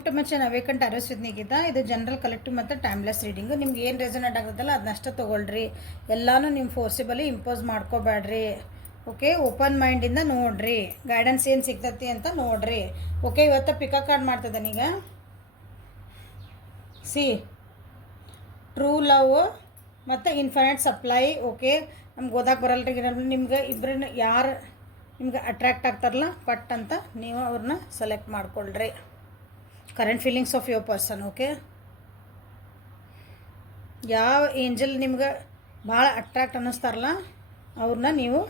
Welcome to my channel ಅವೇಕಂಟ್ ಅರಸ್ with Nikita. ಇದು ಜನರಲ್ ಕಲೆಕ್ಟಿವ್ ಮತ್ತು ಟೈಮ್ಲೆಸ್ ರೀಡಿಂಗು. ನಿಮ್ಗೆ ಏನು ರೆಸನೇಟ್ ಆಗುತ್ತಲ್ಲ ಅದನ್ನಷ್ಟೇ ತೊಗೊಳ್ರಿ. ಎಲ್ಲನೂ ನೀವು ಫೋರ್ಸಿಬಲಿ ಇಂಪೋಸ್ ಮಾಡ್ಕೋಬೇಡ್ರಿ. ಓಕೆ, ಓಪನ್ ಮೈಂಡಿಂದ ನೋಡ್ರಿ, ಗೈಡೆನ್ಸ್ ಏನು ಸಿಗ್ತತಿ ಅಂತ ನೋಡ್ರಿ. ಓಕೆ, ಇವತ್ತು ಪಿಕಾ ಕಾರ್ಡ್ ಮಾಡ್ತಿದ್ದಾನೀಗ. ಸಿ ಟ್ರೂ ಲವ್ ಮತ್ತು ಇನ್ಫೈನೈಟ್ ಸಪ್ಲೈ. ಓಕೆ, ನಮ್ಗೆ ಓದಕ್ಕೆ ಬರಲ್ರಿ. ನಿಮ್ಗೆ ಇಬ್ಬರನ್ನ ಯಾರು ನಿಮ್ಗೆ ಅಟ್ರ್ಯಾಕ್ಟ್ ಆಗ್ತಾರಲ್ಲ ಪಟ್ ಅಂತ ನೀವು ಅವ್ರನ್ನ ಸೆಲೆಕ್ಟ್ ಮಾಡ್ಕೊಳ್ರಿ. Current feelings of your person. Okay, ಯಾವ ಏಂಜಲ್ ನಿಮ್ಗೆ ಭಾಳ ಅಟ್ರ್ಯಾಕ್ಟ್ ಅನ್ನಿಸ್ತಾರಲ್ಲ ಅವ್ರನ್ನ ನೀವು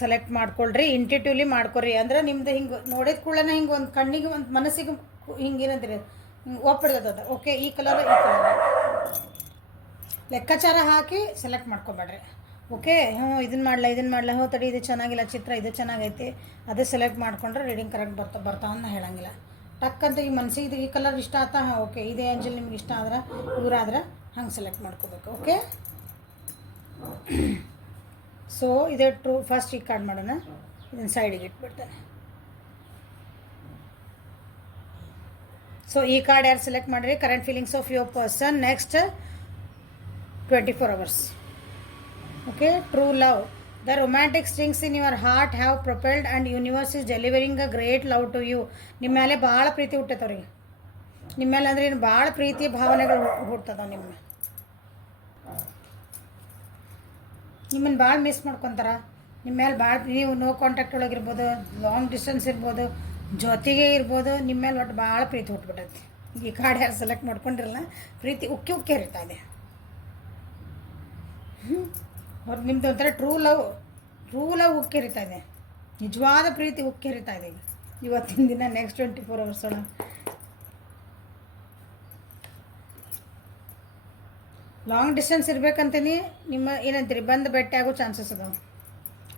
ಸೆಲೆಕ್ಟ್ ಮಾಡ್ಕೊಳ್ರಿ. ಇಂಟ್ಯೂಟಿವ್ಲಿ ಮಾಡ್ಕೊರಿ. ಅಂದ್ರೆ ನಿಮ್ದು ಹಿಂಗೆ ನೋಡಿದ ಕೂಡಲೇ ಹಿಂಗೆ ಒಂದು ಕಣ್ಣಿಗೆ ಒಂದು ಮನಸ್ಸಿಗೆ ಹಿಂಗೆ ಏನಂತೀರಿ, ಹಿಂಗೆ ಒಪ್ಪಿಡ್ತದ. ಓಕೆ, ಈ ಕಲರ್ ಈ ಕಲರ್ ಲೆಕ್ಕಾಚಾರ ಹಾಕಿ ಸೆಲೆಕ್ಟ್ ಮಾಡ್ಕೊಬೇಡ್ರಿ. ಓಕೆ, ಇದನ್ನು ಮಾಡಲ ಹೋ ತಡಿ, ಇದು ಚೆನ್ನಾಗಿಲ್ಲ ಚಿತ್ರ, ಇದು ಚೆನ್ನಾಗೈತಿ, ಅದೇ ಸೆಲೆಕ್ಟ್ ಮಾಡ್ಕೊಂಡ್ರೆ ರೀಡಿಂಗ್ ಕರೆಕ್ಟ್ ಬರ್ತಾವಂತ ಹೇಳಂಗಿಲ್ಲ. ಟಕ್ಕಂತ ಈ ಮನಸ್ಸಿಗೆ ಈ ಕಲರ್ ಇಷ್ಟ ಆತ, ಓಕೆ ಇದೇ ಏಂಜಲ್ ನಿಮ್ಗೆ ಇಷ್ಟ ಆದ್ರೆ ಇವರಾದ್ರೆ ಹಂಗೆ ಸೆಲೆಕ್ಟ್ ಮಾಡ್ಕೋಬೇಕು. ಓಕೆ, ಸೊ ಇದೇ ಟ್ರೂ. ಫಸ್ಟ್ ಈ ಕಾರ್ಡ್ ಮಾಡೋಣ, ಇದನ್ನು ಸೈಡಿಗೆ ಇಟ್ಬಿಡ್ತೇನೆ. ಸೊ ಈ ಕಾರ್ಡ್ ಯಾರು ಸೆಲೆಕ್ಟ್ ಮಾಡಿರಿ? Current feelings of your person next 24 hours. Okay, true love. The romantic strings in your heart have propelled and universe is delivering a great love to you. ನಿಮ್ಮ ಮೇಲೆ ಭಾಳ ಪ್ರೀತಿ ಹುಟ್ಟೈತೆ ಅವ್ರಿಗೆ. ನಿಮ್ಮ ಮೇಲೆ ಅಂದ್ರೆ ಏನು ಭಾಳ ಪ್ರೀತಿ ಭಾವನೆಗಳು ಹುಟ್ಟದ. ನಿಮ್ಮನ್ನು ಭಾಳ ಮಿಸ್ ಮಾಡ್ಕೊತಾರ. ನಿಮ್ಮ ಮೇಲೆ ಭಾಳ, ನೀವು ನೋ ಕಾಂಟ್ಯಾಕ್ಟ್ ಒಳಗಿರ್ಬೋದು, ಲಾಂಗ್ ಡಿಸ್ಟೆನ್ಸ್ ಇರ್ಬೋದು, ಜೊತೆಗೆ ಇರ್ಬೋದು, ನಿಮ್ಮ ಮೇಲೆ ಒಟ್ಟು ಭಾಳ ಪ್ರೀತಿ ಹುಟ್ಬಿಟ್ಟೈತಿ. ಈ ಕಾರ್ಡ್ ಯಾರು ಸೆಲೆಕ್ಟ್ ಮಾಡ್ಕೊಂಡಿರಲ್ಲ, ಪ್ರೀತಿ ಉಕ್ಕಿ ಉಕ್ಕಿ ಇರ್ತಾ ಇದೆ. ಅವ್ರು ನಿಮ್ದು ಒಂಥರ ಟ್ರೂ ಲವ್ ಉಕ್ಕಿರಿತಾ ಇದೆ. ನಿಜವಾದ ಪ್ರೀತಿ ಉಕ್ಕಿರಿತಾ ಇದೆ ಇವತ್ತಿನ ದಿನ. ನೆಕ್ಸ್ಟ್ 24 hours ಒಳಗೆ ಲಾಂಗ್ ಡಿಸ್ಟೆನ್ಸ್ ಇರ್ಬೇಕಂತೀನಿ. ನಿಮ್ಮ ಏನಂತೀರಿ, ಬಂದು ಭೇಟಿ ಆಗೋ ಚಾನ್ಸಸ್ ಅದಾವೆ.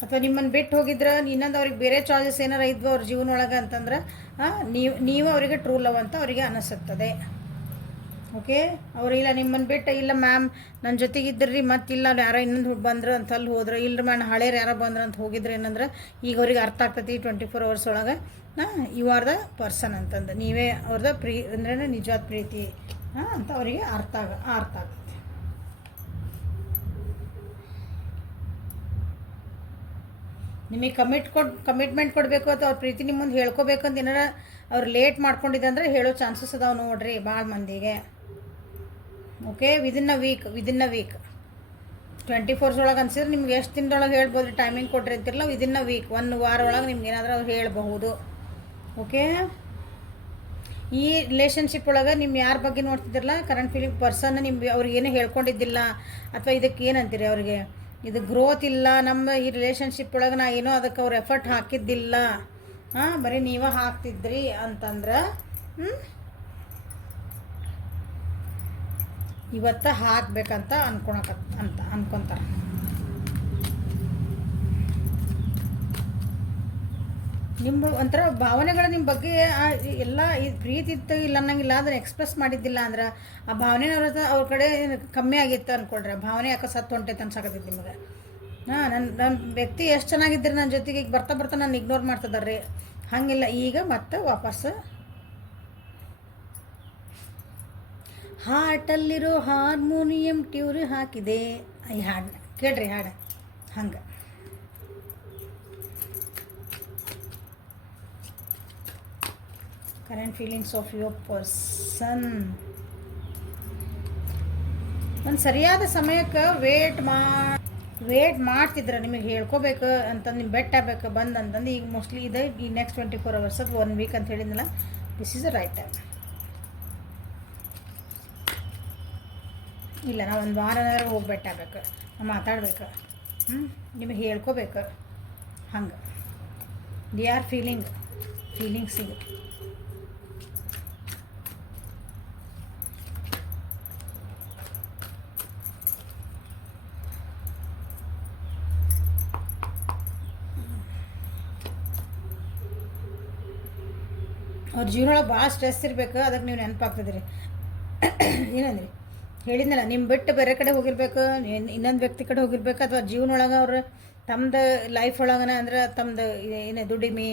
ಅಥವಾ ನಿಮ್ಮನ್ನು ಬಿಟ್ಟು ಹೋಗಿದ್ರೆ ಇನ್ನೊಂದು ಅವ್ರಿಗೆ ಬೇರೆ ಚಾಯ್ಸಸ್ ಏನಾರು ಇದ್ವು ಅವ್ರ ಜೀವನೊಳಗೆ ಅಂತಂದ್ರೆ ನೀವು ಅವರಿಗೆ ಟ್ರೂ ಲವ್ ಅಂತ ಅವರಿಗೆ ಅನಿಸುತ್ತದೆ. ಓಕೆ, ಅವ್ರು ಇಲ್ಲ ನಿಮ್ಮನ್ನು ಬಿಟ್ಟು, ಇಲ್ಲ ಮ್ಯಾಮ್ ನನ್ನ ಜೊತೆಗಿದ್ರಿ ಮತ್ತಿಲ್ಲ ಅವ್ರು ಯಾರೋ ಇನ್ನೊಂದು ಬಂದ್ರು ಅಂತ ಅಲ್ಲಿ ಹೋದ್ರೆ, ಇಲ್ಲ ಮ್ಯಾಮ್ ಹಳೇರು ಯಾರೋ ಬಂದ್ರು ಅಂತ ಹೋಗಿದ್ರೆ ಏನಂದ್ರೆ ಈಗ ಅವ್ರಿಗೆ ಅರ್ಥ ಆಗ್ತೈತಿ 24 hours ಒಳಗೆ ಯು ಆರ್ ದ ಪರ್ಸನ್ ಅಂತಂದು. ನೀವೇ ಅವ್ರದ್ದು ಅಂದ್ರೆ ನಿಜವಾದ ಪ್ರೀತಿ ಅಂತ ಅವರಿಗೆ ಅರ್ಥ ಆಗ್ತೈತಿ. ನಿಮಗೆ ಕಮಿಟ್ಮೆಂಟ್ ಕೊಡಬೇಕು ಅಥವಾ ಅವ್ರ ಪ್ರೀತಿ ನಿಮ್ಮ ಮುಂದೆ ಹೇಳ್ಕೋಬೇಕು ಅಂತ ಏನಾರ ಅವ್ರು ಲೇಟ್ ಮಾಡ್ಕೊಂಡಿದ್ದೆ ಅಂದರೆ ಹೇಳೋ ಚಾನ್ಸಸ್ ಅದಾವೆ ನೋಡ್ರಿ ಭಾಳ ಮಂದಿಗೆ. Okay, within a week 24 hours ಒಳಗೆ ಅನ್ಸಿದ್ರೆ ನಿಮ್ಗೆ ಎಷ್ಟು ದಿನದೊಳಗೆ ಹೇಳ್ಬೋದು ರೀ, ಟೈಮಿಂಗ್ ಕೊಡ್ರಿ ಅಂತಿರಲ್ಲ. ವಿದಿನ್ ಅ ವೀಕ್ 1 ವಾರ ಒಳಗೆ ನಿಮ್ಗೆ ಏನಾದರೂ ಅವ್ರು ಹೇಳಬಹುದು. ಓಕೆ, ಈ ರಿಲೇಷನ್ಶಿಪ್ ಒಳಗೆ ನಿಮ್ಮ ಯಾರ ಬಗ್ಗೆ ನೋಡ್ತಿದ್ದಿರಲ್ಲ ಕರೆಂಟ್ ಫೀಲಿಂಗ್ ಪರ್ಸನ್ ನಿಮ್ಗೆ ಅವ್ರಿಗೆ ಏನೂ ಹೇಳ್ಕೊಂಡಿದ್ದಿಲ್ಲ, ಅಥವಾ ಇದಕ್ಕೆ ಏನಂತೀರಿ ಅವ್ರಿಗೆ ಇದು ಗ್ರೋತ್ ಇಲ್ಲ, ನಮ್ಮ ಈ ರಿಲೇಷನ್ಶಿಪ್ ಒಳಗೆ ನಾ ಏನೋ ಅದಕ್ಕೆ ಅವ್ರು ಎಫರ್ಟ್ ಹಾಕಿದ್ದಿಲ್ಲ, ಬರೀ ನೀವೇ ಹಾಕ್ತಿದ್ರಿ ಅಂತಂದ್ರೆ ಇವತ್ತು ಹಾಕ್ಬೇಕಂತ ಅನ್ಕೊತಾರೆ. ನಿಮ್ಮ ಒಂಥರ ಭಾವನೆಗಳು ನಿಮ್ಮ ಬಗ್ಗೆ ಎಲ್ಲ ಇದು ಪ್ರೀತಿ ಇತ್ತು ಇಲ್ಲ ಅನ್ನಂಗಿಲ್ಲ, ಅದನ್ನು ಎಕ್ಸ್ಪ್ರೆಸ್ ಮಾಡಿದ್ದಿಲ್ಲ ಅಂದ್ರೆ ಆ ಭಾವನೆ ಅವ್ರ ಕಡೆ ಕಮ್ಮಿ ಆಗಿತ್ತು ಅಂದ್ಕೊಳ್ರಿ. ಆ ಭಾವನೆ ಯಾಕೆ ಸತ್ತು ಹೊಂಟೈತೆ ಅನ್ಸಾಕತ್ತೈತಿ ನಿಮಗೆ. ನನ್ನ ವ್ಯಕ್ತಿ ಎಷ್ಟು ಚೆನ್ನಾಗಿದ್ದರೆ ನನ್ನ ಜೊತೆಗೆ ಈಗ ಬರ್ತಾ ನಾನು ಇಗ್ನೋರ್ ಮಾಡ್ತಿದ್ದಾರೆ. ಹಾಗಿಲ್ಲ, ಈಗ ಮತ್ತೆ ವಾಪಸ್ಸು ಹಾರ್ಟಲ್ಲಿರೋ ಹಾರ್ಮೋನಿಯಂ ಟ್ಯೂನ್ ಹಾಕಿದೆ. ಈ ಹಾಡು ಕೇಳ್ರಿ, ಹಾಡು ಹಂಗೆ. Current feelings of your person. ಒಂದು ಸರಿಯಾದ ಸಮಯಕ್ಕೆ ವೇಟ್ ಮಾಡ್ತಿದ್ರೆ ನಿಮಗೆ ಹೇಳ್ಕೋಬೇಕು ಅಂತಂದು ನಿಮ್ಮ ಬೆಟ್ ಆಗಬೇಕು ಬಂದು ಅಂತಂದು. ಈಗ ಮೋಸ್ಟ್ಲಿ ಇದೆ ಈ ನೆಕ್ಸ್ಟ್ 24 hours 1 week ಅಂತ ಹೇಳಿದ್ನಲ್ಲ, this is the right time. ಇಲ್ಲ, ನಾವು ಒಂದು ವಾರ ಹೋಗಿ ಬೆಟ್ ಆಗಬೇಕು, ನಾವು ಮಾತಾಡ್ಬೇಕು, ನಿಮಗೆ ಹೇಳ್ಕೋಬೇಕು ಹಂಗೆ. ದಿ ಆರ್ ಫೀಲಿಂಗ್ಸಿಗೆ ಅವ್ರ ಜೀವನೊಳಗೆ ಭಾಳ ಸ್ಟ್ರೆಸ್ ಇರಬೇಕು. ಅದಕ್ಕೆ ನೀವು ನೆನಪಾಗ್ತದೆ ರೀ. ಏನಂದ್ರಿ ಹೇಳಿದ್ನಲ್ಲ, ನಿಮ್ಮ ಬಿಟ್ಟು ಬೇರೆ ಕಡೆ ಹೋಗಿರ್ಬೇಕು, ಇನ್ನೊಂದು ವ್ಯಕ್ತಿ ಕಡೆ ಹೋಗಿರ್ಬೇಕು, ಅಥವಾ ಜೀವನೊಳಗೆ ಅವ್ರು ತಮ್ಮದು ಲೈಫ್ ಒಳಗನ ಅಂದ್ರೆ ತಮ್ಮದು ಏನೇ ದುಡಿಮೆ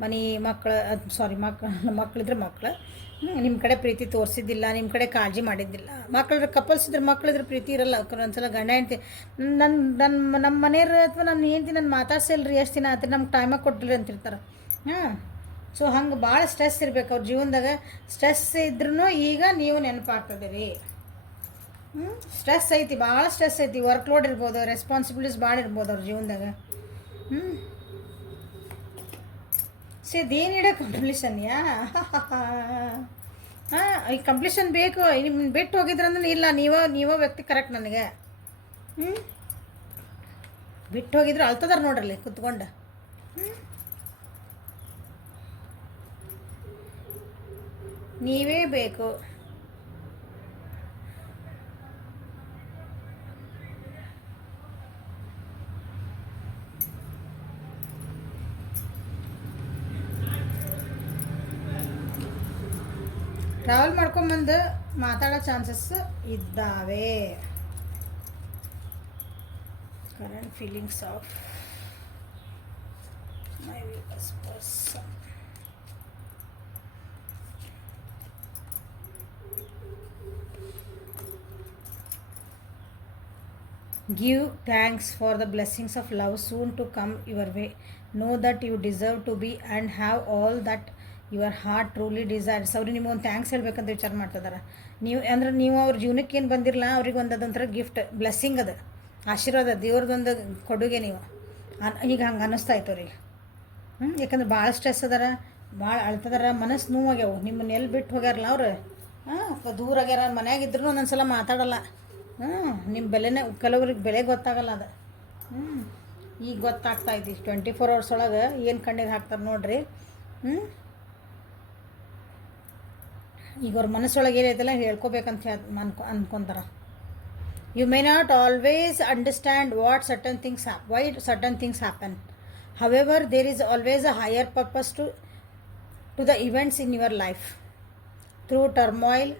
ಮನೆ ಮಕ್ಕಳು ಮಕ್ಕಳಿದ್ರೆ ಮಕ್ಕಳು ನಿಮ್ಮ ಕಡೆ ಪ್ರೀತಿ ತೋರಿಸಿದ್ದಿಲ್ಲ, ನಿಮ್ಮ ಕಡೆ ಕಾಳಜಿ ಮಾಡಿದ್ದಿಲ್ಲ. ಕಪಲ್ಸ್ ಇದ್ರೆ ಮಕ್ಕಳಿದ್ರೆ ಪ್ರೀತಿ ಇರಲ್ಲ. ಒಂದ್ಸಲ ಗಂಡ ಹೆಂಡ್ತಿ ನಮ್ಮ ಮನೆಯವ್ರು ಅಥವಾ ನನ್ನ ಹೆಂಡ್ತಿ ನಾನು ಮಾತಾಡ್ಸಿಲ್ರಿ ಎಷ್ಟು ದಿನ ಆಯ್ತು, ನಮ್ಗೆ ಟೈಮಾಗಿ ಕೊಟ್ಟಿಲ್ಲ ಅಂತಿರ್ತಾರೆ. ಸೊ ಹಂಗೆ ಭಾಳ ಸ್ಟ್ರೆಸ್ ಇರ್ಬೇಕು ಅವ್ರ ಜೀವನದಾಗ. ಸ್ಟ್ರೆಸ್ ಇದ್ರೂ ಈಗ ನೀವು ನೆನಪಾಗ್ತದೆ ಸ್ಟ್ರೆಸ್ ಐತಿ, ಭಾಳ ಸ್ಟ್ರೆಸ್ ಐತಿ. ವರ್ಕ್ ಲೋಡ್ ಇರ್ಬೋದು, ರೆಸ್ಪಾನ್ಸಿಬಿಲಿಟೀಸ್ ಭಾಳ ಇರ್ಬೋದು ಅವ್ರ ಜೀವನದಾಗ. ಅದೇನಿಡ ಕಂಪ್ಲೀಷನ್ ಈ ಕಂಪ್ಲೀಷನ್ ಬೇಕು. ನಿಮ್ಮ ಬಿಟ್ಟು ಹೋಗಿದ್ರಂದ್ರೆ ಇಲ್ಲ, ನೀವೋ ವ್ಯಕ್ತಿ ಕರೆಕ್ಟ್ ನನಗೆ. ಬಿಟ್ಟು ಹೋಗಿದ್ರೆ ಅಳ್ತದಾರ ನೋಡ್ರಲ್ಲಿ ಕುತ್ಕೊಂಡು. ನೀವೇ ಬೇಕು. ಟ್ರಾವೆಲ್ ಮಾಡ್ಕೊಂಬಂದು ಮಾತಾಡೋ ಚಾನ್ಸಸ್ ಇದ್ದಾವೆ. Current feelings of my person. Give thanks for the blessings of love soon to come your way. Know that you deserve to be and have all that your heart truly desires. ಅವ್ರಿಗೆ ನಿಮಗೊಂದು thanks ಹೇಳ್ಬೇಕಂತ ವಿಚಾರ ಮಾಡ್ತಿದ್ದಾರೆ. ನೀವು ಅವ್ರ ಜೀವನಕ್ಕೆ ಏನು ಬಂದಿರಲ್ಲ, ಅವ್ರಿಗೆ ಒಂದೊಂಥರ ಗಿಫ್ಟ್, ಬ್ಲೆಸ್ಸಿಂಗ್ ಅದು, ಆಶೀರ್ವಾದ, ದೇವ್ರದೊಂದು ಕೊಡುಗೆ. ನೀವು ಈಗ ಹಂಗೆ ಅನ್ನಿಸ್ತಾ ಇತ್ತು ಅವ್ರಿಗೆ. ಯಾಕಂದ್ರೆ ಭಾಳ ಸ್ಟ್ರೆಸ್ ಅದಾರ, ಭಾಳ ಅಳ್ತದಾರ, ಮನಸ್ಸು ನೋವಾಗ್ಯಾವು. ನಿಮ್ಮನ್ನ ಎಲ್ಲಿ ಬಿಟ್ಟು ಹೋಗ್ಯಾರಲ್ಲ ಅವ್ರು. ದೂರ ಆಗ್ಯಾರ, ಮನ್ಯಾಗಿದ್ರು ಒಂದೊಂದ್ಸಲ ಮಾತಾಡಲ್ಲ. ನಿಮ್ಮ ಬೆಲೆನೇ ಕೆಲವ್ರಿಗೆ ಬೆಲೆ ಗೊತ್ತಾಗಲ್ಲ ಅದು. ಈಗ ಗೊತ್ತಾಗ್ತಾ ಇದ್ದಿ 24 hours ಒಳಗೆ ಏನು ಕಣ್ಣಿಗೆ ಹಾಕ್ತಾರೆ ನೋಡ್ರಿ. ಈಗ ಅವ್ರ ಮನಸ್ಸೊಳಗೆ ಏನೈತಲ್ಲ ಹೇಳ್ಕೊಬೇಕಂತ ಅನ್ಕೊಂತಾರ. You may not always understand why certain things happen. However, there is always a higher purpose to the events in your life. Through turmoil,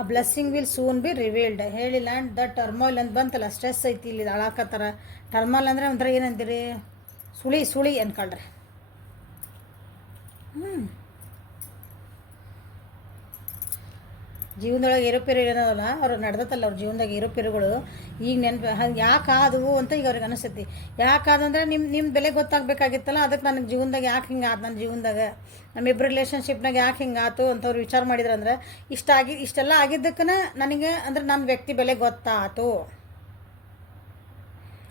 a blessing will soon be revealed. ಹೇಳಿಲ್ಲ ದ ಟರ್ಮಾಯಿಲ್ ಅಂತ ಬಂತಲ್ಲ, stress ಐತಿ, ಇಲ್ಲಿ ಅಳಾಕತ್ತಾರ. Turmoil ಅಂದರೆ ಒಂಥರ ಏನಂತೀರಿ, ಸುಳಿ ಅನ್ಕೊಳ್ರಿ. ಜೀವನದೊಳಗೆ ಏರುಪೇರು ಏನದಲ್ಲ, ಅವ್ರು ನಡೆದತ್ತಲ್ಲ ಅವ್ರ ಜೀವನದಾಗ ಏರುಪೇರುಗಳು. ಈಗ ಯಾಕಾದವು ಅಂತ ಈಗ ಅವ್ರಿಗೆ ಅನಿಸ್ತೈತಿ. ಯಾಕಾದಂದ್ರೆ ನಿಮ್ಮ ಬೆಲೆ ಗೊತ್ತಾಗಬೇಕಾಗಿತ್ತಲ್ಲ, ಅದಕ್ಕೆ ನನಗೆ ಜೀವನದಾಗ ಯಾಕೆ ಹಿಂಗೆ ಆತು, ನನ್ನ ಜೀವನದಾಗ ನಮ್ಮಿಬ್ಬರು ರಿಲೇಷನ್ಶಿಪ್ನಾಗ ಯಾಕೆ ಹಿಂಗೆ ಆತು ಅಂತವ್ರು ವಿಚಾರ ಮಾಡಿದ್ರಂದ್ರೆ, ಇಷ್ಟೆಲ್ಲ ಆಗಿದ್ದಕ್ಕೂ ನನಗೆ ಅಂದ್ರೆ ನನ್ನ ವ್ಯಕ್ತಿ ಬೆಲೆ ಗೊತ್ತಾತು.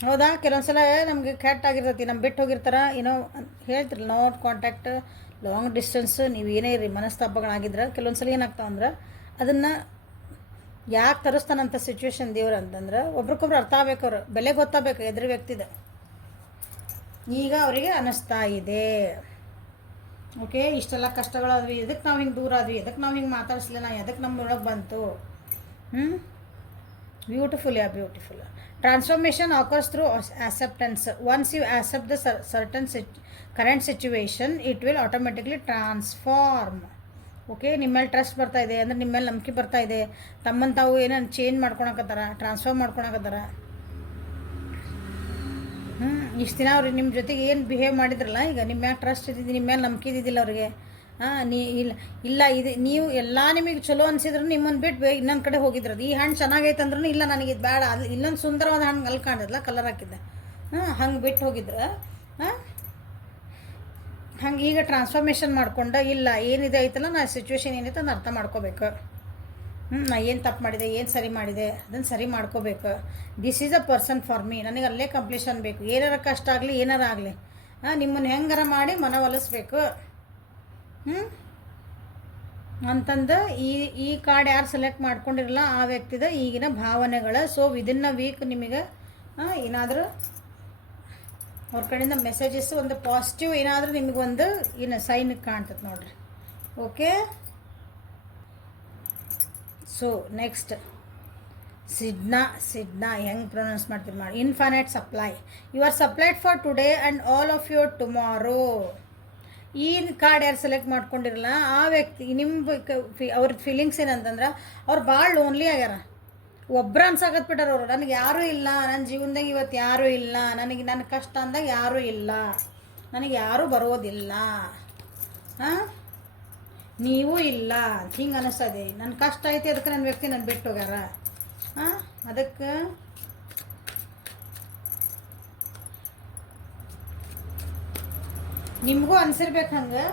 ಹೌದಾ? ಕೆಲವೊಂದು ಸಲ ನಮಗೆ ಕೆಟ್ಟಾಗಿರ್ತೈತಿ, ನಮ್ಮ ಬಿಟ್ಟು ಹೋಗಿರ್ತಾರ, ಏನೋ ಹೇಳ್ತಿರಲ್ಲ, ನಾಟ್ ಕಾಂಟ್ಯಾಕ್ಟ್, ಲಾಂಗ್ ಡಿಸ್ಟೆನ್ಸ್, ನೀವು ಏನೇ ಇರಿ ಮನಸ್ತಾಪಗಳಾಗಿದ್ರೆ ಕೆಲವೊಂದು ಸಲ ಏನಾಗ್ತಾವಂದ್ರೆ ಅದನ್ನು ಯಾಕೆ ತರಿಸ್ತಾನಂಥ ಸಿಚುವೇಶನ್ ದೇವ್ರು ಅಂತಂದ್ರೆ ಒಬ್ರಿಗೊಬ್ರು ಅರ್ಥ ಆಗ್ಬೇಕು, ಅವ್ರು ಬೆಲೆ ಗೊತ್ತಾಗಬೇಕು ಎದುರು ವ್ಯಕ್ತಿದ. ಈಗ ಅವರಿಗೆ ಅನ್ನಿಸ್ತಾ ಇದೆ, ಓಕೆ ಇಷ್ಟೆಲ್ಲ ಕಷ್ಟಗಳಾದ್ವಿ, ಎದಕ್ಕೆ ನಾವು ಹಿಂಗೆ ದೂರ ಆದ್ವಿ, ಎದಕ್ಕೆ ನಾವು ಹಿಂಗೆ ಮಾತಾಡಿಸ್ಲಿಲ್ಲ, ಎದಕ್ಕೆ ನಮ್ಮೊಳಗೆ ಬಂತು. Beautiful. Transformation occurs through acceptance. Once you accept the certain current situation, it will automatically transform. Okay, ನಿಮ್ಮ ಮೇಲೆ ಟ್ರಸ್ಟ್ ಬರ್ತಾ ಇದೆ ಅಂದರೆ ನಿಮ್ಮ ಮೇಲೆ ನಂಬಿಕೆ ಬರ್ತಾ ಇದೆ. ತಮ್ಮನ್ನು ತಾವು ಏನನ್ನು ಚೇಂಜ್ ಮಾಡ್ಕೊಳಕತ್ತಾರ, ಟ್ರಾನ್ಸ್ಫಾರ್ಮ್ ಮಾಡ್ಕೊಳಕತ್ತಾರ. ಇಷ್ಟು ದಿನ ಅವ್ರಿಗೆ ನಿಮ್ಮ ಜೊತೆಗೆ ಏನು ಬಿಹೇವ್ ಮಾಡಿದ್ರಲ್ಲ, ಈಗ ನಿಮ್ಮ ಮ್ಯಾಲೆ ಟ್ರಸ್ಟ್ ಇದ್ದಿದ್ದು, ನಿಮ್ಮ ಮೇಲೆ ನಂಬಿಕೆ ಇದ್ದಿದ್ದಿಲ್ಲ ಅವ್ರಿಗೆ. ಇಲ್ಲ ಇದು ನೀವು ಎಲ್ಲ ನಿಮಗೆ ಚಲೋ ಅನಿಸಿದ್ರು ನಿಮ್ಮನ್ನು ಬಿಟ್ಟು ಇನ್ನೊಂದು ಕಡೆ ಹೋಗಿದ್ರದು. ಈ ಹಣ್ಣು ಚೆನ್ನಾಗೈತೆ ಅಂದ್ರೂ ಇಲ್ಲ, ನನಗೆ ಇದು ಬೇಡ, ಅದು ಇನ್ನೊಂದು ಸುಂದರವಾದ ಹಣ್ಣು ಅಲ್ಲಿ ಕಾಣಿದ್ಲ, ಕಲರ್ ಹಾಕಿದ್ದೆ, ಹಂಗೆ ಬಿಟ್ಟು ಹೋಗಿದ್ರೆ ಹಂಗೆ ಈಗ ಟ್ರಾನ್ಸ್ಫಾರ್ಮೇಷನ್ ಮಾಡ್ಕೊಂಡು ಇಲ್ಲ ಏನಿದೆ ಐತಲ್ಲ, ನಾ ಸಿಚುವೇಶನ್ ಏನೈತೆ ಅದನ್ನು ಅರ್ಥ ಮಾಡ್ಕೋಬೇಕು. ನಾ ಏನು ತಪ್ಪು ಮಾಡಿದೆ, ಏನು ಸರಿ ಮಾಡಿದೆ, ಅದನ್ನು ಸರಿ ಮಾಡ್ಕೋಬೇಕು. This is a person for me. ನನಗೆ ಅಲ್ಲೇ ಕಂಪ್ಲೀಷನ್ ಬೇಕು. ಏನಾರ ಕಷ್ಟ ಆಗಲಿ ಏನಾರ ಆಗಲಿ ನಿಮ್ಮನ್ನು ಹೆಂಗಾರ ಮಾಡಿ ಮನವೊಲಿಸ್ಬೇಕು ಅಂತಂದು ಈ ಕಾರ್ಡ್ ಯಾರು ಸೆಲೆಕ್ಟ್ ಮಾಡ್ಕೊಂಡಿರಲ್ಲ ಆ ವ್ಯಕ್ತಿದ ಈಗಿನ ಭಾವನೆಗಳು. ಸೊ ವಿದಿನ್ ಅ ವೀಕ್ ನಿಮಗೆ ಏನಾದರೂ ಅವ್ರ ಕಡೆಯಿಂದ ಮೆಸೇಜಸ್ ಒಂದು ಪಾಸಿಟಿವ್ ಏನಾದರೂ ನಿಮಗೊಂದು ಸೈನ್ ಕಾಣ್ತದೆ ನೋಡ್ರಿ. ಓಕೆ, ಸೊ ನೆಕ್ಸ್ಟ್ ಸಿಡ್ನಾ ಹೆಂಗೆ ಪ್ರೊನೌನ್ಸ್ ಮಾಡ್ತೀರಿ ಮಾಡಿ. Infinite supply. You are supplied for today and all of your tomorrow. ಈ ಕಾರ್ಡ್ ಯಾರು ಸೆಲೆಕ್ಟ್ ಮಾಡ್ಕೊಂಡಿರಲ್ಲ ಆ ವ್ಯಕ್ತಿ ಅವ್ರ ಫೀಲಿಂಗ್ಸ್ ಏನಂತಂದ್ರೆ ಅವ್ರು ಭಾಳ ಲೋನ್ಲಿ ಆಗ್ಯಾರ. ಒಬ್ಬರು ಅನ್ಸಾಕತ್ಬಿಟ್ಟಾರ ಅವರು, ನನಗೆ ಯಾರೂ ಇಲ್ಲ, ನನ್ನ ಜೀವನದಾಗ ಇವತ್ತು ಯಾರೂ ಇಲ್ಲ, ನನ್ನ ಕಷ್ಟ ಅಂದಾಗ ಯಾರೂ ಇಲ್ಲ, ನನಗೆ ಯಾರೂ ಬರೋದಿಲ್ಲ. ಹಾಂ, ನೀವು ಇಲ್ಲ ಹಿಂಗೆ ಅನ್ನಿಸ್ತದೆ. ನನ್ನ ಕಷ್ಟ ಐತಿ ಅದಕ್ಕೆ ನನ್ನ ವ್ಯಕ್ತಿ ನನ್ನ ಬಿಟ್ಟು ಹೋಗ್ಯಾರ. ಹಾಂ, ಅದಕ್ಕೆ ನಿಮಗೂ ಅನ್ಸಿರ್ಬೇಕು ಹಂಗೆ.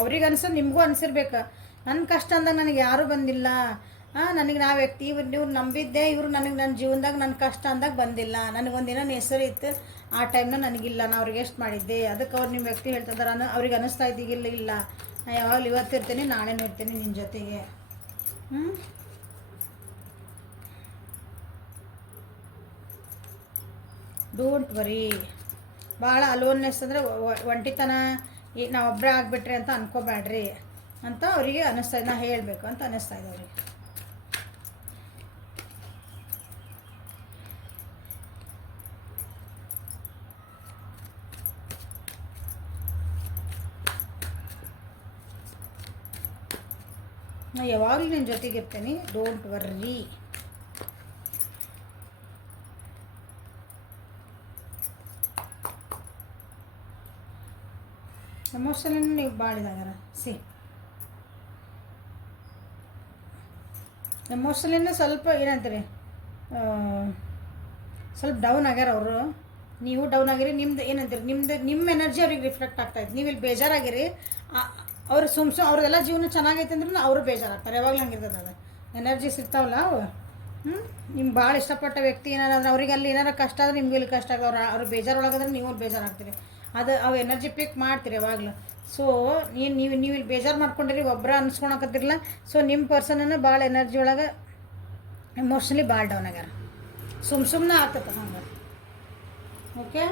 ಅವ್ರಿಗೆ ಅನ್ಸೋದು ನಿಮಗೂ ಅನ್ಸಿರ್ಬೇಕು. ನನ್ನ ಕಷ್ಟ ಅಂದಾಗ ನನಗೆ ಯಾರೂ ಬಂದಿಲ್ಲ. ನನಗೆ ನಾ ವ್ಯಕ್ತಿ ಇವ್ರು ನಂಬಿದ್ದೆ, ಇವರು ನನಗೆ ನನ್ನ ಜೀವನದಾಗ ನನ್ನ ಕಷ್ಟ ಅಂದಾಗ ಬಂದಿಲ್ಲ. ನನಗೊಂದಿನ ಹೆಸರು ಇತ್ತು, ಆ ಟೈಮ್ನ ನನಗಿಲ್ಲ, ನಾ ಅವ್ರಿಗೆ ಎಷ್ಟು ಮಾಡಿದ್ದೆ. ಅದಕ್ಕೆ ಅವ್ರು ನಿಮ್ಮ ವ್ಯಕ್ತಿ ಹೇಳ್ತಿದ್ದಾರೆ, ಅವ್ರಿಗೆ ಅನ್ನಿಸ್ತಾ ಇದ್ದೀಗಿಲ್ಲ. ಇಲ್ಲ, ನಾ ಯಾವಾಗಲೂ ಇವತ್ತಿರ್ತೀನಿ, ನಾಳೆನೂ ಇರ್ತೀನಿ ನಿಮ್ಮ ಜೊತೆಗೆ. Don't worry. ಭಾಳ ಅಲೋನ್ನೆಸ್ ಅಂದರೆ ಒಂಟಿತನ, ನಾವು ಒಬ್ಬರೇ ಆಗಿಬಿಟ್ರಿ ಅಂತ ಅನ್ಕೋಬೇಡ್ರಿ ಅಂತ ಅವರಿಗೆ ಅನ್ನಿಸ್ತಾ ಇದೆ. ನಾ ಹೇಳಬೇಕು ಅಂತ ಅನ್ನಿಸ್ತಾ ಇದೆ ಅವ್ರಿಗೆ. ನಾ ಯಾವಾಗಲೂ ನಿನ್ನ ಜೊತೆಗಿರ್ತೀನಿ, ಡೋಂಟ್ ವರ್ರಿ. ಎಮೋಷನಲ್ ನೀವು ಬಾಳಿದಾಗಾರ. ಎಮೋಷನಲಿಂದ ಸ್ವಲ್ಪ ಏನಂತೀರಿ, ಸ್ವಲ್ಪ ಡೌನ್ ಆಗ್ಯಾರ ಅವರು. ನೀವು ಡೌನ್ ಆಗಿರಿ. ನಿಮ್ದು ಏನಂತೀರಿ, ನಿಮ್ಮ ಎನರ್ಜಿ ಅವ್ರಿಗೆ ರಿಫ್ಲೆಕ್ಟ್ ಆಗ್ತಾಯಿತ್ತು. ನೀವು ಇಲ್ಲಿ ಬೇಜಾರಾಗಿರಿ. ಅವ್ರು ಅವ್ರದ್ದೆಲ್ಲ ಜೀವನ ಚೆನ್ನಾಗೈತೆ ಅಂದ್ರೆ ಅವರು ಬೇಜಾರಾಗ್ತಾರೆ. ಯಾವಾಗಲೂ ಹಂಗಿರ್ತದೆ. ಅದು ಎನರ್ಜಿಸ್ ಇರ್ತಾವಲ್ಲ ಅವು. ನಿಮ್ಗೆ ಭಾಳ ಇಷ್ಟಪಟ್ಟ ವ್ಯಕ್ತಿ ಏನಾದ್ರೆ ಅವ್ರಿಗೆ ಅಲ್ಲಿ ಏನಾರು ಕಷ್ಟ ಆದರೆ ನಿಮ್ಗೆ ಇಲ್ಲಿ ಕಷ್ಟ ಆಗ ಅವ್ರು ಬೇಜಾರೊಳಗಂದ್ರೆ ನೀವು ಬೇಜಾರಾಗ್ತೀರಿ. ಅದು ಅವು ಎನರ್ಜಿ ಪಿಕ್ ಮಾಡ್ತೀರಿ ಯಾವಾಗಲೂ. ಸೊ ನೀವು ಇಲ್ಲಿ ಬೇಜಾರು ಮಾಡ್ಕೊಂಡಿರಿ, ಒಬ್ಬರ ಅನ್ಸ್ಕೊಳಕತ್ತಿರಲ್ಲ. ಸೊ ನಿಮ್ಮ ಪರ್ಸನನ್ನು ಭಾಳ ಎನರ್ಜಿ ಒಳಗೆ ಎಮೋಷ್ನಲಿ ಭಾಳ ಡೌನ್ ಆಗ್ಯಾರ. ಸುಮ್ಮನೆ ಆಗ್ತದೆ ಹಂಗೆ. ಓಕೆ,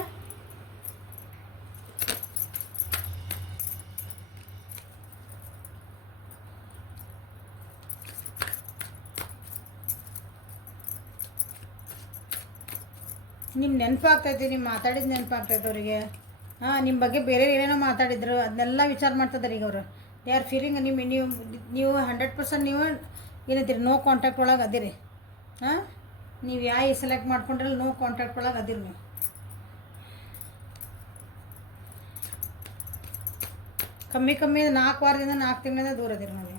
ನಿಮ್ಮ ನೆನಪಾಗ್ತೈತಿ, ನೀವು ಮಾತಾಡಿದ ನೆನಪಾಗ್ತೈತೆ ಅವರಿಗೆ. ನಿಮ್ಮ ಬಗ್ಗೆ ಬೇರೆ ಏನೇನೋ ಮಾತಾಡಿದ್ರು, ಅದನ್ನೆಲ್ಲ ವಿಚಾರ ಮಾಡ್ತಿದ್ದಾರೆ ಈಗ ಅವರು. ದೇ ಆರ್ ಫೀಲಿಂಗ್ ನೀವು 100% ನೀವು ಏನಂತೀರಿ, ನೋ ಕಾಂಟ್ಯಾಕ್ಟ್ ಒಳಗೆ ಅದಿರಿ. ನೀವು ಯಾವ ಸೆಲೆಕ್ಟ್ ಮಾಡ್ಕೊಂಡ್ರಲ್ಲ, ನೋ ಕಾಂಟ್ಯಾಕ್ಟ್ ಒಳಗೆ ಅದಿರಿ ನೀವು. ಕಮ್ಮಿ 4 ವಾರದಿಂದ 4 ತಿಂಗಳಿಂದ ದೂರ ಅದಿರಿ ನೋಡಿ.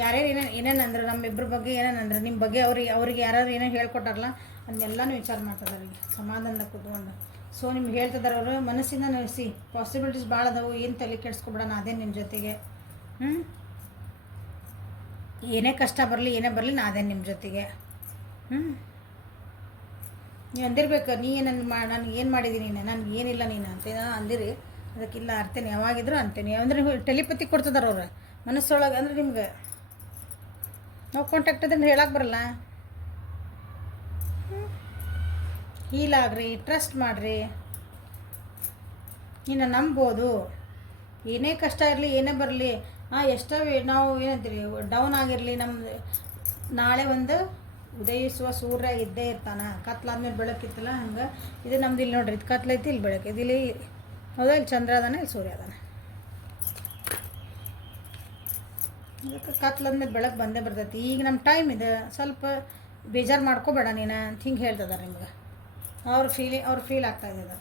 ಯಾರ್ಯಾರು ಏನೇನು ಅಂದ್ರೆ ನಮ್ಮಿಬ್ಬರ ಬಗ್ಗೆ ಏನೇನಂದ್ರೆ, ನಿಮ್ಮ ಬಗ್ಗೆ ಅವ್ರಿಗೆ ಯಾರು ಏನೋ ಹೇಳ್ಕೊಟ್ಟಾರಲ್ಲ ಅದನ್ನೆಲ್ಲನೂ ವಿಚಾರ ಮಾಡ್ತಿದ್ದಾರೆ ಈಗ ಸಮಾಧಾನದ ಕೂತ್ಕೊಂಡು. ಸೊ ನಿಮ್ಗೆ ಹೇಳ್ತಿದ್ದಾರೆ ಅವರು, ಮನಸ್ಸಿಂದ ನಡೆಸಿ. ಪಾಸಿಬಿಲಿಟೀಸ್ ಭಾಳ ಅದಾವು, ಏನು ತಲೆ ಕೆಡಿಸ್ಕೊಬಿಡೋಣ, ಅದೇ ನಿಮ್ಮ ಜೊತೆಗೆ. ಏನೇ ಕಷ್ಟ ಬರಲಿ, ಏನೇ ಬರಲಿ, ನಾ ಅದೇ ನಿಮ್ಮ ಜೊತೆಗೆ. ನೀವು ಅಂದಿರ್ಬೇಕು, ನನಗೆ ಏನು ಮಾಡಿದ್ದೀನಿ, ನನಗೆ ಏನಿಲ್ಲ ನೀನು ಅಂತ ಅಂದಿರಿ. ಅದಕ್ಕಿಲ್ಲ ಅರ್ತೇನೆ, ಯಾವಾಗಿದ್ರು ಅಂತೇನೆ. ಅಂದರೆ ಟೆಲಿಪತಿ ಕೊಡ್ತಿದ್ದಾರೆ ಅವ್ರು ಮನಸ್ಸೊಳಗೆ. ಅಂದರೆ ನಿಮ್ಗೆ ನಾವು ಕಾಂಟ್ಯಾಕ್ಟ್ ಅದಂದ್ರೆ ಹೇಳಕ್ಕೆ ಬರಲ್ಲ. ಹೀಲ್ ಆಗ್ರಿ, ಟ್ರಸ್ಟ್ ಮಾಡಿರಿ, ಇನ್ನು ನಂಬೋದು. ಏನೇ ಕಷ್ಟ ಇರಲಿ, ಏನೇ ಬರಲಿ, ಎಷ್ಟೋ ನಾವು ಏನಂತೀರಿ ಡೌನ್ ಆಗಿರಲಿ, ನಮ್ಮದು ನಾಳೆ ಒಂದು ಉದಯಿಸುವ ಸೂರ್ಯ ಇದ್ದೇ ಇರ್ತಾನೆ. ಕತ್ಲಾದ್ಮೇಲೆ ಬೆಳಕಿತ್ತಲ್ಲ ಹಂಗೆ. ಇದು ನಮ್ದು ಇಲ್ಲಿ ನೋಡ್ರಿ, ಇದು ಕತ್ಲೈತಿ, ಇಲ್ಲಿ ಬೆಳಕು. ಇಲ್ಲಿ ಹೌದಾ, ಇಲ್ಲಿ ಚಂದ್ರ ಅದಾನೆ, ಇಲ್ಲಿ ಸೂರ್ಯ ಅದಾನೆ. ಅದಕ್ಕೆ ಕತ್ಲಾದ್ಮೇಲೆ ಬೆಳಕು ಬಂದೇ ಬರ್ತೈತಿ. ಈಗ ನಮ್ಮ ಟೈಮ್ ಇದೆ, ಸ್ವಲ್ಪ ಬೇಜಾರು ಮಾಡ್ಕೋಬೇಡ ನೀನು ಅಂತ ಹಿಂಗೆ ಹೇಳ್ತಿದ್ದಾರೆ ನಿಮ್ಗೆ. ಅವ್ರ ಫೀಲ್ ಆಗ್ತಾ ಇದೆ.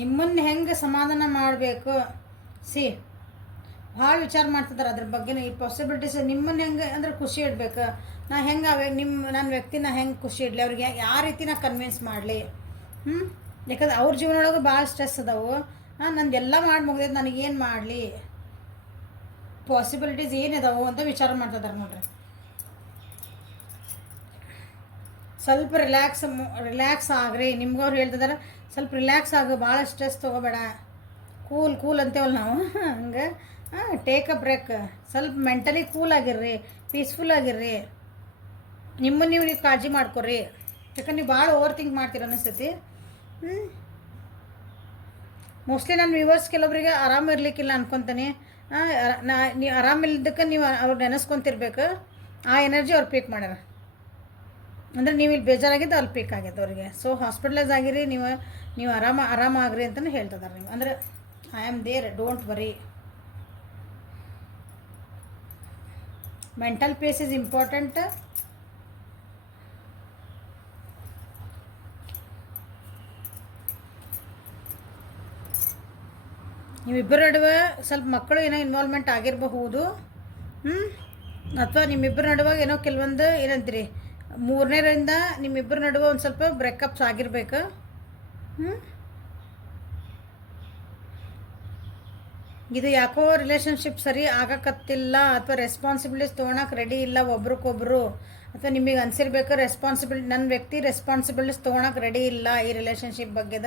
ನಿಮ್ಮನ್ನು ಹೆಂಗೆ ಸಮಾಧಾನ ಮಾಡಬೇಕು ಭಾಳ ವಿಚಾರ ಮಾಡ್ತಿದ್ದಾರೆ ಅದ್ರ ಬಗ್ಗೆ. ಈ ಪಾಸಿಬಿಲಿಟೀಸ್ ನಿಮ್ಮನ್ನು ಹೆಂಗೆ ಅಂದ್ರೆ ಖುಷಿ ಇಡಬೇಕು. ನಾ ಹೆಂಗೆ ನನ್ನ ವ್ಯಕ್ತಿನ ಹೆಂಗೆ ಖುಷಿ ಇಡಲಿ, ಅವ್ರಿಗೆ ಯಾವ ರೀತಿ ನಾ ಕನ್ವಿನ್ಸ್ ಮಾಡಲಿ. ಯಾಕಂದ್ರೆ ಅವ್ರ ಜೀವನ ಒಳಗೆ ಭಾಳ ಸ್ಟ್ರೆಸ್ ಅದಾವು. ನಂದೆಲ್ಲ ಮಾಡಿ ಮುಗಿದೈತೆ, ನನಗೇನು ಮಾಡಲಿ, ಪಾಸಿಬಿಲಿಟೀಸ್ ಏನಿದಾವು ಅಂತ ವಿಚಾರ ಮಾಡ್ತಿದ್ದಾರೆ ನೋಡ್ರಿ. ಸ್ವಲ್ಪ ರಿಲ್ಯಾಕ್ಸ್ ಆಗ್ರಿ. ನಿಮ್ಗೆ ಅವ್ರು ಹೇಳ್ತಿದ್ದಾರೆ ಸ್ವಲ್ಪ ರಿಲ್ಯಾಕ್ಸ್ ಆಗು, ಭಾಳ ಸ್ಟ್ರೆಸ್ ತೊಗೋಬೇಡ, ಕೂಲ್ ಅಂತೇವಲ್ಲ ನಾವು ಹಂಗೆ. ಟೇಕ್ ಅ ಬ್ರೇಕ್, ಸ್ವಲ್ಪ ಮೆಂಟಲಿ ಕೂಲ್ ಆಗಿರ್ರಿ, ಪೀಸ್ಫುಲ್ ಆಗಿರ್ರಿ. ನಿಮ್ಮನ್ನು ನೀವು ಕಾಳಜಿ ಮಾಡ್ಕೊರಿ. ಯಾಕಂದ್ರೆ ನೀವು ಭಾಳ ಓವರ್ ಥಿಂಕ್ ಮಾಡ್ತೀರ ಅನಿಸ್ತೈತಿ. ಮೋಸ್ಟ್ಲಿ ನನ್ನ ವ್ಯೂವರ್ಸ್ ಕೆಲವರಿಗೆ ಆರಾಮ ಇರಲಿಕ್ಕಿಲ್ಲ ಅನ್ಕೊತಾನೆ. ನೀವು ಆರಾಮಿಲ್ಲದಕ್ಕೆ ನೀವು ಅವ್ರು ನೆನೆಸ್ಕೊತಿರ್ಬೇಕು. ಆ ಎನರ್ಜಿ ಅವ್ರು ಪೀಕ್ ಮಾಡ್ಯಾರ ಅಂದರೆ ನೀವು ಇಲ್ಲಿ ಬೇಜಾರಾಗಿದ್ದು ಅಲ್ಲಿ ಪೀಕ್ ಆಗಿದೆ ಅವ್ರಿಗೆ. ಸೊ ಹಾಸ್ಪಿಟಲೈಸ್ ಆಗಿರಿ, ನೀವು ಆರಾಮಾಗ್ರಿ ಅಂತಲೇ ಹೇಳ್ತಿದ್ದಾರೆ ನೀವು. ಅಂದರೆ I am there, don't worry. Mental peace is important. ನೀವಿಬ್ಬರ ನಡುವೆ ಸ್ವಲ್ಪ ಮಕ್ಕಳು ಏನೋ ಇನ್ವಾಲ್ವ್ಮೆಂಟ್ ಆಗಿರಬಹುದು. ಅಥವಾ ನಿಮ್ಮಿಬ್ಬರ ನಡುವೆ ಏನೋ ಕೆಲವೊಂದು ಏನಂತೀರಿ ಮೂರನೇರಿಂದ ನಿಮ್ಮಿಬ್ಬರ ನಡುವೆ ಒಂದು ಸ್ವಲ್ಪ ಬ್ರೇಕಪ್ಸ್ ಆಗಿರ್ಬೇಕು. ಇದು ಯಾಕೋ ರಿಲೇಷನ್ಶಿಪ್ ಸರಿ ಆಗಕತ್ತಿಲ್ಲ, ಅಥವಾ ರೆಸ್ಪಾನ್ಸಿಬಿಲಿಟೀಸ್ ತೊಗೊಳಕ್ಕೆ ರೆಡಿ ಇಲ್ಲ ಒಬ್ರಿಗೊಬ್ರು, ಅಥವಾ ನಿಮಗೆ ಅನಿಸಿರ್ಬೇಕು ನನ್ನ ವ್ಯಕ್ತಿ ರೆಸ್ಪಾನ್ಸಿಬಿಲಿಟೀಸ್ ತೊಗೊಳಕ್ಕೆ ರೆಡಿ ಇಲ್ಲ ಈ ರಿಲೇಷನ್ಶಿಪ್ ಬಗ್ಗೆದ.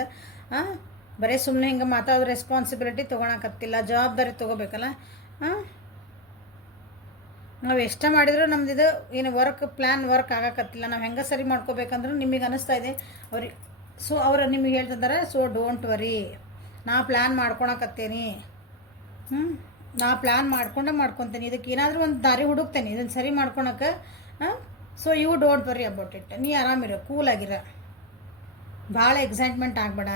ಬರೀ ಸುಮ್ಮನೆ ಹಿಂಗೆ ಮಾತಾಡೋ ರೆಸ್ಪಾನ್ಸಿಬಿಲಿಟಿ ತೊಗೊಳಕತ್ತಿಲ್ಲ, ಜವಾಬ್ದಾರಿ ತೊಗೋಬೇಕಲ್ಲ. ನಾವು ಎಷ್ಟೇ ಮಾಡಿದರೂ ನಮ್ದು ಇದು ಏನು ವರ್ಕ್ ಆಗಕತ್ತಿಲ್ಲ, ನಾವು ಹೆಂಗೆ ಸರಿ ಮಾಡ್ಕೋಬೇಕಂದ್ರೂ ನಿಮಗೆ ಅನ್ನಿಸ್ತಾ ಇದೆ ಅವ್ರಿಗೆ. ಸೊ ಅವರು ನಿಮಗೆ ಹೇಳ್ತಿದ್ದಾರೆ, ಸೊ ಡೋಂಟ್ ವರಿ, ನಾ ಪ್ಲ್ಯಾನ್ ಮಾಡ್ಕೊಳಕತ್ತೇನಿ, ನಾ ಪ್ಲ್ಯಾನ್ ಮಾಡ್ಕೊತೀನಿ, ಇದಕ್ಕೆ ಏನಾದರೂ ಒಂದು ದಾರಿ ಹುಡುಕ್ತೇನೆ ಇದನ್ನು ಸರಿ ಮಾಡ್ಕೊಳಕ್ಕೆ. So you don't worry about it. ನೀ ಆರಾಮಿರೋ, ಕೂಲಾಗಿರ, ಭಾಳ ಎಕ್ಸೈಟ್ಮೆಂಟ್ ಆಗಬೇಡ,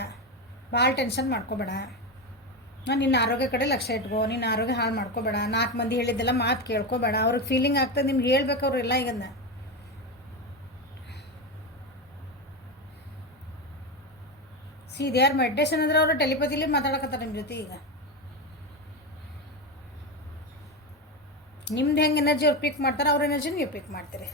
ಭಾಳ ಟೆನ್ಷನ್ ಮಾಡ್ಕೋಬೇಡ. ನಿನ್ನ ಆರೋಗ್ಯ ಕಡೆ ಲಕ್ಷ್ಯ ಇಟ್ಕೋ, ನಿನ್ನ ಆರೋಗ್ಯ ಹಾಳು ಮಾಡ್ಕೋಬೇಡ, 4 ಮಂದಿ ಹೇಳಿದ್ದೆಲ್ಲ ಮಾತು ಕೇಳ್ಕೊಬೇಡ. ಅವ್ರಿಗೆ ಫೀಲಿಂಗ್ ಆಗ್ತದೆ, ನಿಮ್ಗೆ ಹೇಳ್ಬೇಕು ಅವ್ರೆಲ್ಲ. ಈಗನ್ನ ದೇ ಆರ್ ಮೆಡಿಟೇಷನ್ ಅಂದ್ರೆ ಅವರು ಟೆಲಿಪತಿಲಿ ಮಾತಾಡಕತ್ತಾರೆ ನಿಮ್ಮ ಜೊತೆ. ಈಗ ನಿಮ್ದು ಹೆಂಗೆ ಎನರ್ಜಿ ಅವ್ರು ಪಿಕ್ ಮಾಡ್ತಾರೆ, ಅವ್ರ ಎನರ್ಜಿ ನೀವು ಪಿಕ್ ಮಾಡ್ತೀರಿ.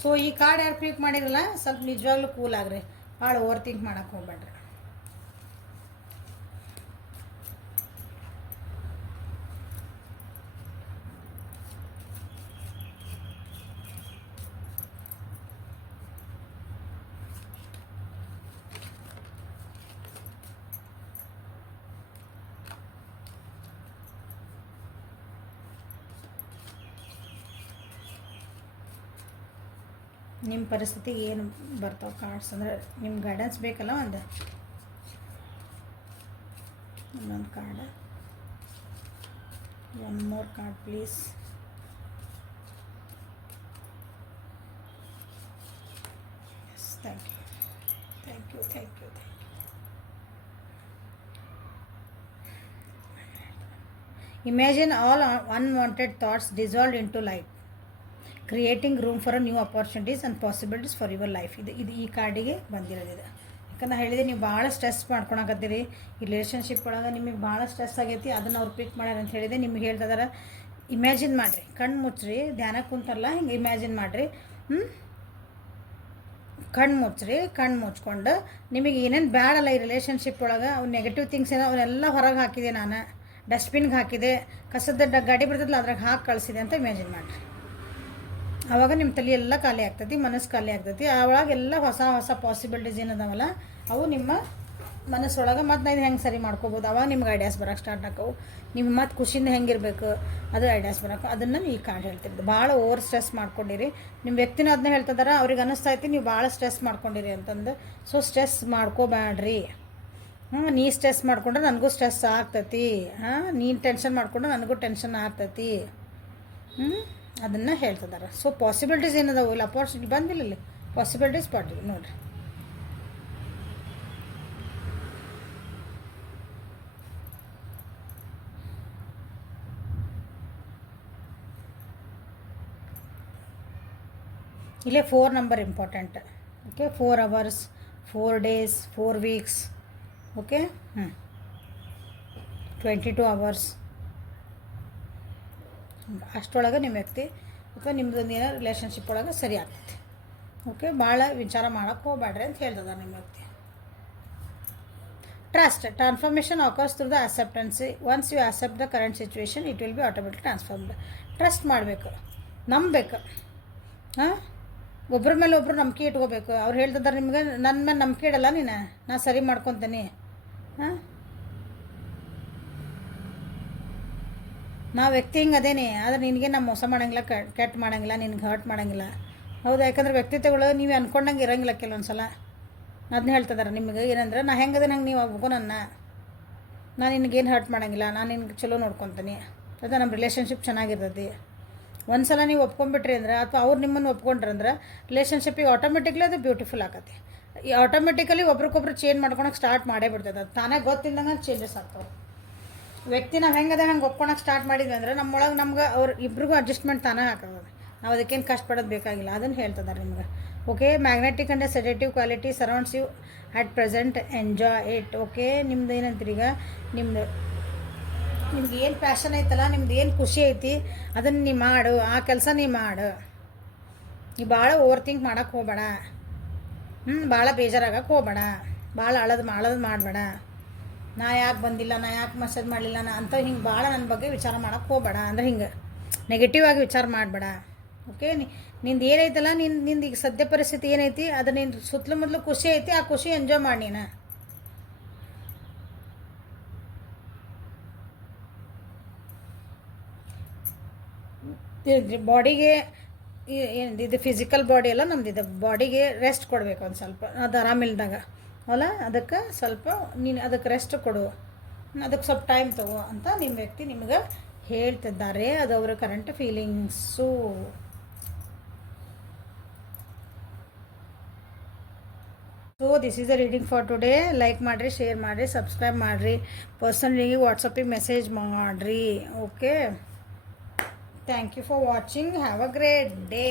ಸೊ ಈ ಕಾರ್ಡ್ ಯಾರು ಪಿಕ್ ಮಾಡಿರಲ್ಲ, ಸ್ವಲ್ಪ ನಿಜವಾಗ್ಲೂ ಕೂಲ್ ಆಗ್ರಿ, ಭಾಳ ಓವರ್ ಥಿಂಕ್ ಮಾಡಕ್ಕೆ ಹೋಗ್ಬೇಡ್ರಿ. ನಿಮ್ಮ ಪರಿಸ್ಥಿತಿಗೆ ಏನು ಬರ್ತಾವೆ ಕಾರ್ಡ್ಸ್ ಅಂದರೆ ನಿಮ್ಮ ಗೈಡೆನ್ಸ್ ಬೇಕಲ್ಲ. ಇನ್ನೊಂದು card, one more card please. Thank you. Imagine all unwanted thoughts dissolved into light, creating room for new opportunities and possibilities for your life. ಇದು ಈ ಕಾರ್ಡಿಗೆ ಬಂದಿರೋದಿದೆ. ಯಾಕಂದ್ರೆ ಹೇಳಿದೆ, ನೀವು ಭಾಳ ಸ್ಟ್ರೆಸ್ ಮಾಡ್ಕೊಳಕತ್ತೀರಿ ಈ ರಿಲೇಷನ್ಶಿಪ್ ಒಳಗೆ, ನಿಮಗೆ ಭಾಳ ಸ್ಟ್ರೆಸ್ ಆಗೈತಿ, ಅದನ್ನು ಅವ್ರು ಪಿಕ್ ಮಾಡ್ಯಾರ ಅಂತ ಹೇಳಿದೆ. ನಿಮ್ಗೆ ಹೇಳ್ತಿದಾರೆ, ಇಮ್ಯಾಜಿನ್ ಮಾಡಿರಿ, ಕಣ್ಣು ಮುಚ್ಚ್ರಿ, ಧ್ಯಾನಕ್ಕೆ ಕುಂತಾರಲ್ಲ ಹಿಂಗೆ ಇಮ್ಯಾಜಿನ್ ಮಾಡಿರಿ. ಕಣ್ಣು ಮುಚ್ಕೊಂಡು ನಿಮಗೆ ಏನೇನು ಬ್ಯಾಡಲ್ಲ ಈ ರಿಲೇಷನ್ಶಿಪ್ ಒಳಗೆ, ಅವ್ನು ನೆಗೆಟಿವ್ ಥಿಂಗ್ಸ್ ಏನೋ ಅವನ್ನೆಲ್ಲ ಹೊರಗೆ ಹಾಕಿದೆ, ನಾನು ಡಸ್ಟ್ಬಿನ್ಗೆ ಹಾಕಿದೆ, ಕಸದ ಗಾಡಿ ಬರ್ತದಲ್ಲ ಅದ್ರಾಗ ಹಾಕಿ ಕಳಿಸಿದೆ ಅಂತ ಇಮ್ಯಾಜಿನ್ ಮಾಡಿರಿ. ಆವಾಗ ನಿಮ್ಮ ತಲೆ ಎಲ್ಲ ಖಾಲಿ ಆಗ್ತೈತಿ, ಮನಸ್ಸು ಖಾಲಿ ಆಗ್ತೈತಿ. ಆವಾಗೆಲ್ಲ ಹೊಸ ಪಾಸಿಬಿಲಿಟೀಸ್ ಏನದಾವಲ್ಲ ಅವು ನಿಮ್ಮ ಮನಸ್ಸೊಳಗೆ ಮತ್ತು ನಾನು ಇದು ಹೆಂಗೆ ಸರಿ ಮಾಡ್ಕೋಬೋದು, ಅವಾಗ ನಿಮ್ಗೆ ಐಡಿಯಾಸ್ ಬರೋಕ್ಕೆ ಸ್ಟಾರ್ಟ್ ಆಕವು. ನಿಮ್ಮ ಮತ್ತು ಖುಷಿಯಿಂದ ಹೆಂಗಿರಬೇಕು ಅದು ಐಡಿಯಾಸ್ ಬರೋಕೆ. ಅದನ್ನು ಈ ಕಾರ್ಡ್ ಹೇಳ್ತಿದ್ದು. ಭಾಳ ಓವರ್ ಸ್ಟ್ರೆಸ್ ಮಾಡ್ಕೊಂಡಿರಿ, ನಿಮ್ಮ ವ್ಯಕ್ತಿನ ಅದನ್ನ ಹೇಳ್ತಿದಾರೆ, ಅವ್ರಿಗೆ ಅನ್ನಿಸ್ತೈತಿ ನೀವು ಭಾಳ ಸ್ಟ್ರೆಸ್ ಮಾಡ್ಕೊಂಡಿರಿ ಅಂತಂದು. ಸೊ ಸ್ಟ್ರೆಸ್ ಮಾಡ್ಕೋಬೇಡ್ರಿ. ನೀ ಸ್ಟ್ರೆಸ್ ಮಾಡ್ಕೊಂಡ್ರೆ ನನಗೂ ಸ್ಟ್ರೆಸ್ ಆಗ್ತೈತಿ, ನೀನು ಟೆನ್ಷನ್ ಮಾಡ್ಕೊಂಡ್ರೆ ನನಗೂ ಟೆನ್ಷನ್ ಆಗ್ತೈತಿ. ಅದನ್ನು ಹೇಳ್ತಿದ್ದಾರೆ. ಸೊ ಪಾಸಿಬಿಲಿಟೀಸ್ ಏನದಾವು ಇಲ್ಲ, ಅಪಾರ್ಚುನಿಟಿ ಬಂದಿಲ್ಲ ಇಲ್ಲಿ, ಪಾಸಿಬಿಲಿಟೀಸ್ ಪಾಟಿವಿ ನೋಡಿರಿ. ಇಲ್ಲೇ 4 number important. Okay, 4 hours, 4 days, 4 weeks. Okay, 22 hours ಅಷ್ಟರೊಳಗೆ ನಿಮ್ಮ ವ್ಯಕ್ತಿ ಅಥವಾ ನಿಮ್ಮದೊಂದು ಏನೋ ರಿಲೇಷನ್ಶಿಪ್ ಒಳಗೆ ಸರಿ ಆಗ್ತೈತಿ. ಓಕೆ, ಭಾಳ ವಿಚಾರ ಮಾಡೋಕ್ಕೆ ಹೋಗ್ಬೇಡ್ರಿ ಅಂತ ಹೇಳ್ತದ ನಿಮ್ಮ ವ್ಯಕ್ತಿ. Trust transformation occurs through the acceptance. Once you accept the current situation it will be automatic transformed. Trust ಮಾಡಬೇಕು, ನಂಬಬೇಕು. ಒಬ್ಬರ ಮೇಲೆ ಒಬ್ಬರು ನಂಬಿಕೆ ಇಟ್ಕೋಬೇಕು. ಅವ್ರು ಹೇಳ್ತಿದ್ದಾರೆ ನಿಮ್ಗೆ, ನನ್ನ ಮೇಲೆ ನಂಬಿಕೆ ಇಡಲ್ಲ ನೀನು, ನಾ ಸರಿ ಮಾಡ್ಕೊತೀನಿ. ನಾ ವ್ಯಕ್ತಿ ಹಿಂಗೆ ಅದೇನೆ, ಆದರೆ ನಿನಗೆ ನಾ ಮೋಸ ಮಾಡೋಂಗಿಲ್ಲ, ಕೆಟ್ಟ ಮಾಡೋಂಗಿಲ್ಲ, ನಿನ್ಗೆ ಹರ್ಟ್ ಮಾಡೋಂಗಿಲ್ಲ. ಹೌದಾ? ಯಾಕಂದ್ರೆ ವ್ಯಕ್ತಿತ್ವಗಳು ನೀವು ಅಂದ್ಕೊಂಡಂಗೆ ಇರೋಂಗಿಲ್ಲ ಕೆಲವೊಂದು ಸಲ. ಅದನ್ನ ಹೇಳ್ತಿದ್ದಾರೆ ನಿಮಗೆ ಏನಂದ್ರೆ, ನಾ ಹೆಂಗದೆ ನಂಗೆ ನೀವು ಹೋಗೋ ನಾನು ನಿನಗೇನು ಹರ್ಟ್ ಮಾಡೋಂಗಿಲ್ಲ, ನಾನು ನಿನ್ಗೆ ಚಲೋ ನೋಡ್ಕೊತೀನಿ. ಅದು ನಮ್ಮ ರಿಲೇಷನ್ಶಿಪ್ ಚೆನ್ನಾಗಿರ್ತೈತಿ. ಒಂದು ಸಲ ನೀವು ಒಪ್ಕೊಂಡ್ಬಿಟ್ರಿ ಅಂದ್ರೆ, ಅಥವಾ ಅವ್ರು ನಿಮ್ಮನ್ನು ಒಪ್ಕೊಂಡ್ರಂದ್ರೆ ರಿಲೇಷನ್ಶಿಪ್ಪಿಗೆ ಆಟೋಮೆಟಿಕ್ಲಿ ಅದು ಬ್ಯೂಟಿಫುಲ್ ಆಗತ್ತೆ. ಆಟೋಮೆಟಿಕಲಿ ಒಬ್ರಿಗೊಬ್ರು ಚೇಂಜ್ ಮಾಡ್ಕೊಳಕ್ಕೆ ಸ್ಟಾರ್ಟ್ ಮಾಡೇ ಬಿಡ್ತದೆ. ಅದು ತಾನಾಗ ಗೊತ್ತಿಲ್ಲದಂಗೆ ಚೇಂಜಸ್ ಆಗ್ತಾವೆ. ವ್ಯಕ್ತಿ ನಾವು ಹೆಂಗದ ಹಂಗೆ ಒಪ್ಕೊಳಕ್ಕೆ ಸ್ಟಾರ್ಟ್ ಮಾಡಿದ್ವಿ ಅಂದ್ರೆ ನಮ್ಮೊಳಗೆ ನಮ್ಗೆ ಅವ್ರು ಇಬ್ರಿಗೂ ಅಡ್ಜಸ್ಟ್ಮೆಂಟ್ ತಾನೇ ಹಾಕೋದು. ನಾವು ಅದಕ್ಕೇನು ಕಷ್ಟಪಡೋದು ಬೇಕಾಗಿಲ್ಲ, ಅದನ್ನು ಹೇಳ್ತಿದ್ದಾರೆ ನಿಮ್ಗೆ. Okay, magnetic and sedative quality surrounds you at present, enjoy it. Okay, ನಿಮ್ದು ಏನಂತೀರಿ ಈಗ, ನಿಮ್ದು ನಿಮ್ಗೆ ಏನು ಪ್ಯಾಷನ್ ಐತಲ್ಲ, ನಿಮ್ದು ಏನು ಖುಷಿ ಐತಿ ಅದನ್ನು ನೀ ಮಾಡು, ಆ ಕೆಲಸ ನೀ ಮಾಡು. ನೀ ಭಾಳ ಓವರ್ ಥಿಂಕ್ ಮಾಡೋಕ್ಕೆ ಹೋಗಬೇಡ. ಭಾಳ ಬೇಜಾರಾಗಕ್ಕೆ ಹೋಗಬೇಡ. ಭಾಳ ಅಳದು ಮಾಡಬೇಡ. ನಾ ಯಾಕೆ ಬಂದಿಲ್ಲ, ನಾ ಯಾಕೆ ಮೆಸೇಜ್ ಮಾಡಲಿಲ್ಲ, ನಾ ಅಂತ ಹಿಂಗೆ ಭಾಳ ನನ್ನ ಬಗ್ಗೆ ವಿಚಾರ ಮಾಡೋಕ್ಕೆ ಹೋಗಬೇಡ. ಅಂದ್ರೆ ಹಿಂಗೆ ನೆಗೆಟಿವ್ ಆಗಿ ವಿಚಾರ ಮಾಡಬೇಡ. ಓಕೆ, ನಿಂದು ಏನೈತಲ್ಲ, ನಿಂದು ಈಗ ಸದ್ಯ ಪರಿಸ್ಥಿತಿ ಏನೈತಿ ಅದು ನಿನ್ನ ಸುತ್ತಲೂ ಮೊದಲು ಖುಷಿ ಐತಿ, ಆ ಖುಷಿ ಎಂಜಾಯ್ ಮಾಡಿ ನೀನು. ಬಾಡಿಗೆ ಇದು ಫಿಸಿಕಲ್ ಬಾಡಿ ಎಲ್ಲ ನಮ್ದಿದೆ, ಬಾಡಿಗೆ ರೆಸ್ಟ್ ಕೊಡಬೇಕು ಒಂದು ಸ್ವಲ್ಪ. ಅದು ಆರಾಮಿಲ್ದಾಗ ಅಲ್ಲ, ಅದಕ್ಕೆ ಸ್ವಲ್ಪ ನೀನು ಅದಕ್ಕೆ ರೆಸ್ಟ್ ಕೊಡು, ಅದಕ್ಕೆ ಸ್ವಲ್ಪ ಟೈಮ್ ತಗೋ ಅಂತ ನಿಮ್ಮ ವ್ಯಕ್ತಿ ನಿಮ್ಗೆ ಹೇಳ್ತಿದ್ದಾರೆ. ಅದು ಅವರ current feelings. So this is the reading for today. Like ಮಾಡಿರಿ, ಶೇರ್ ಮಾಡಿರಿ, ಸಬ್ಸ್ಕ್ರೈಬ್ ಮಾಡಿರಿ, ಪರ್ಸನಲಿಗೆ ವಾಟ್ಸಪ್ಪಿಗೆ ಮೆಸೇಜ್ ಮಾಡಿರಿ. Okay, thank you for watching. Have a great day.